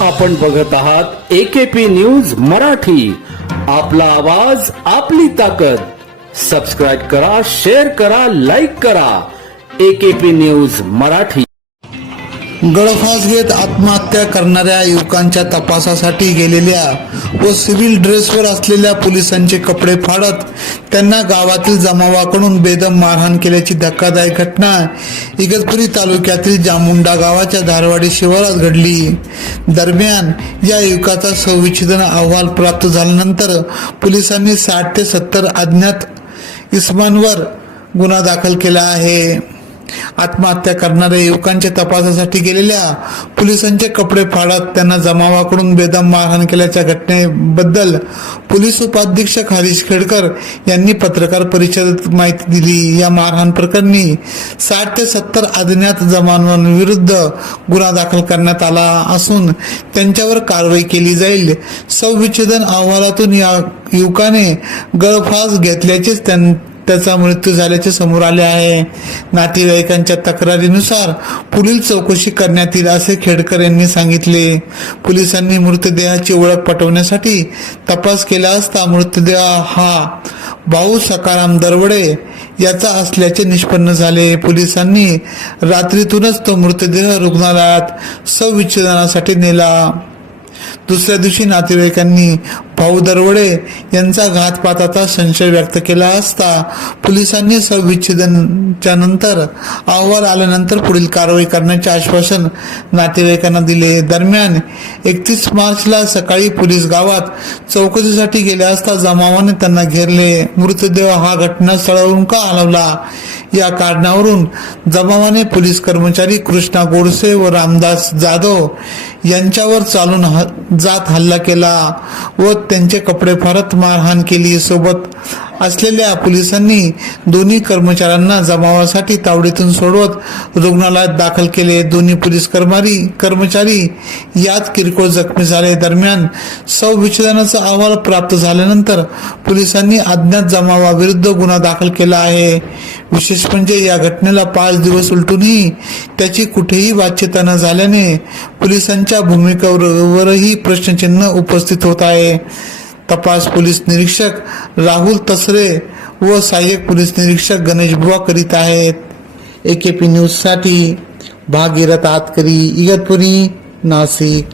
आपण बघत आहात एकेपी न्यूज मराठी. आपला आवाज आपली ताकद. सबस्क्राईब करा शेअर करा लाईक करा. AKP news Marathi. गळफास घेत आत्महत्या करणाऱ्या युवकांच्या तपासासाठी गेलेल्या व सिव्हिल ड्रेसवर असलेल्या पोलिसांचे कपडे फाडत त्यांना गावातील जमावाकडून बेदम मारहाण केल्याची धक्कादायक घटना इगतपुरी तालुक्यातील जामुंडा गावाच्या धारवाडी शिवारात घडली. दरम्यान या युवकाचा संविच्छेदन अहवाल प्राप्त झाल्यानंतर पोलिसांनी साठ ते सत्तर अज्ञात इस्मांवर गुन्हा दाखल केला आहे. आत्महत्या करणाऱ्या युवकांच्या तपासासाठी गेलेल्या पोलिसांचे कपडे फाडत त्यांना जमावाकडून बेदम मारहाण केल्याच्या घटनेबद्दल पोलीस उपाधीक्षक हरीश खेडकर यांनी पत्रकार परिषदेत माहिती दिली. या मारहाण प्रकरणी साठ ते सत्तर अज्ञात जमावांविरुद्ध गुन्हा दाखल करण्यात आला असून त्यांच्यावर कारवाई केली जाईल. संविच्छेदन अहवालातून या युवकाने गळफास घेतल्याचेच त्यां त्याचा मृत्यू झाल्याचे समोर आले आहे. नातेवाईकांच्या तक्रारीनुसार पुढील चौकशी करण्यात येईल असे खेडकर यांनी सांगितले. पोलिसांनी मृतदेहाची ओळख पटवण्यासाठी तपास केला असता मृतदेह हा भाऊ सकाराम दरवडे याचा असल्याचे निष्पन्न झाले. पोलिसांनी रात्रीतूनच तो मृतदेह रुग्णालयात सविच्छेदनासाठी नेला. दुसऱ्या दिवशी नातेवाईकांनी भाऊ दरवडे यांचा घातपाताचा संशय व्यक्त केला असता पोलिसांनी सविच्छेदनच्या नंतर अहवाल आल्यानंतर पुढील कारवाई करण्याचे आश्वासन नातेवाईकांना दिले. दरम्यान एकतीस मार्चला सकाळी पोलीस गावात चौकशीसाठी गेले असता जमावाने त्यांना घेरले. मृतदेह हा घटनास्थळावरून का हलवला? या कारणावरून जमावाने पोलीस कर्मचारी कृष्णा गोडसे व रामदास जाधव यांच्यावर चालून जात हल्ला केला व त्यांचे कपडे फारत मारहाण केली. सोबत असलेल्या पोलिसांनी दोन्ही कर्मचाऱ्यांना जमावासाठी तावडीतून सोडवत रुग्णालयात दाखल केले. दोन्ही पोलीस कर्मचारी कर्मचारी यात किरकोळ जखमी झाले. दरम्यान संविच्छेदनाचा अहवाल प्राप्त झाल्यानंतर पोलिसांनी अज्ञात जमावाविरुद्ध गुन्हा दाखल केला आहे. विशेष म्हणजे या घटनेला पाच दिवस उलटूनही त्याची कुठेही वाच्यता न झाल्याने पोलिसांच्या भूमिकेवरही प्रश्नचिन्ह उपस्थित होत आहे. तपास पोलीस निरीक्षक राहुल तसरे व सहाय्यक पोलीस निरीक्षक गणेश बुवा करीत आहेत. ए के पी न्यूजसाठी भागीरथ आतकरी इगतपुरी नाशिक.